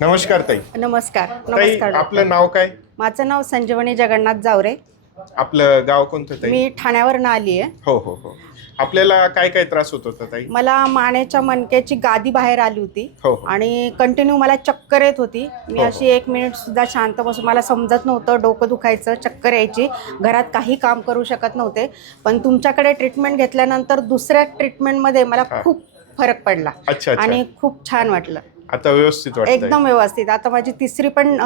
नमस्कार ताई. नमस्कार. ताई नमस्कार आपलं डॉक्टर. नाव काय? माझं नाव संजीवनी जगन्नाथ जावरे. आपलं गाव कोणतं ताई? मी ठाण्यावरनं आली आहे. हो हो हो. आपल्याला काय काय त्रास होत होता ताई? मला मानेच्या मणक्याची गादी बाहेर आली होती हो हो आणि कंटिन्यू मला चक्कर येत होती. मी हो, अशी हो. 1 मिनिट सुद्धा शांत बसून मला समजत नव्हतं, डोकं दुखायचं, चक्कर यायची, घरात काही काम करू शकत नव्हते. पण तुमच्याकडे ट्रीटमेंट घेतल्यानंतर दुसऱ्या ट्रीटमेंटमध्ये मला हा. खूप फरक पडला अच्छा अच्छा. आणि खूप छान वाटलं. आता व्यवस्थित वाटतंय? एकदम व्यवस्थित. आता माझी तिसरी पण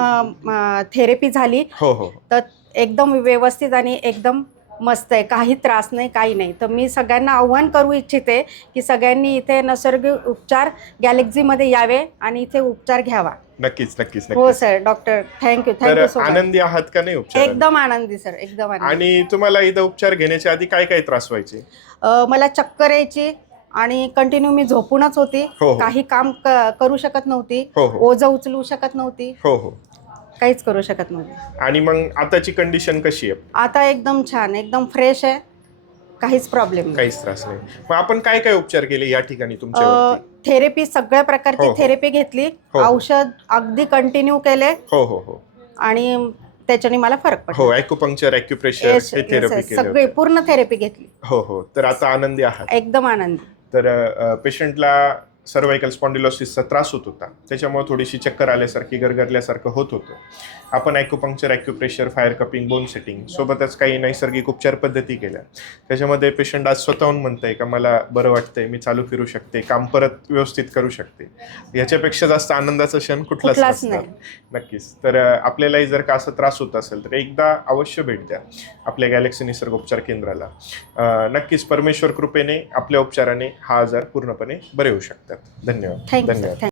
थेरपी झाली. हो हो. तर एकदम व्यवस्थित आणि एकदम मस्त आहे. काही त्रास नाही, काही नाही. तर मी सगळ्यांना आव्हान करू इच्छिते की सगळ्यांनी इथे नैसर्गिक उपचार गॅलेक्सीमध्ये यावे आणि इथे उपचार घ्यावा. नक्कीच नक्कीच हो नक्कीच. सर. डॉक्टर थँक्यू तर सो मच. आनंदी आहात का नाही उपचार? एकदम आनंदी सर, एकदम आनंदी. आणि तुम्हाला इथं उपचार घेण्याच्या आधी काय काय त्रास व्हायचे? मला चक्कर यायची आणि कंटिन्यू मी झोपूनच होती. हो, हो. काही काम करू शकत नव्हती. हो, हो. ओझं उचलू शकत नव्हती. हो हो. काहीच करू शकत नव्हती. आणि मग आताची कंडिशन कशी आहे? आता एकदम छान, एकदम फ्रेश आहे. काहीच प्रॉब्लेम नाही. काहीच त्रास नाही. मग आपण काय काय उपचार केले या ठिकाणी तुमच्यावरती? थेरपी, सगळ्या प्रकारची हो, हो. थेरपी घेतली. हो. औषध अगदी कंटिन्यू केले हो हो हो आणि त्याच्याने मला फरक पडला. हो. ॲक्युपंक्चर, ॲक्युप्रेशर Yes, हे yes, थेरपी yes. केले सगळी होते. पूर्ण थेरपी घेतली. हो हो. तर आता आनंदी आहात? एकदम आनंदी. तर पेशंटला सर्वायकल स्पॉन्डिलोसिसचा त्रास होत होता, त्याच्यामुळे थोडीशी चक्कर आल्यासारखी, गरगरल्यासारखं होत होतं. आपण acupuncture, acupressure, fire cupping, bone setting सोबतच काही नैसर्गिक उपचार पद्धती केल्या. त्याच्यामध्ये पेशंट आज स्वतःहून म्हणतंय का मला बरं वाटतंय, मी चालू फिरू शकते, काम परत व्यवस्थित करू शकते. याच्यापेक्षा जास्त आनंदाचा क्षण कुठलाच नाही. नक्कीच. तर आपल्यालाही जर का असा त्रास होत असेल तर एकदा अवश्य भेट द्या आपल्या गॅलेक्सी निसर्ग उपचार केंद्राला. नक्कीच परमेश्वर कृपेने आपल्या उपचाराने हा आजार पूर्णपणे बरे होऊ शकतात. धन्यवाद. थँक्यू धन्यवाद. सर.